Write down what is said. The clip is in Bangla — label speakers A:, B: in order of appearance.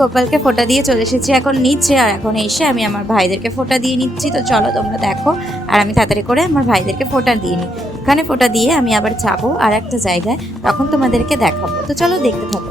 A: গোপালকে ফোঁটা দিয়ে চলে এসেছি। এখন নিচে আর এখন এসে আমি আমার ভাইদেরকে ফোটা দিয়ে নিচ্ছি। তো চলো তোমরা দেখো। আর আমি তাড়াতাড়ি করে আমার ভাইদেরকে ফোটা দিয়ে নিই। ওখানে ফোঁটা দিয়ে আমি আবার যাব আর একটা জায়গায়। তখন তোমাদেরকে দেখাবো। তো চলো দেখতে থাকো।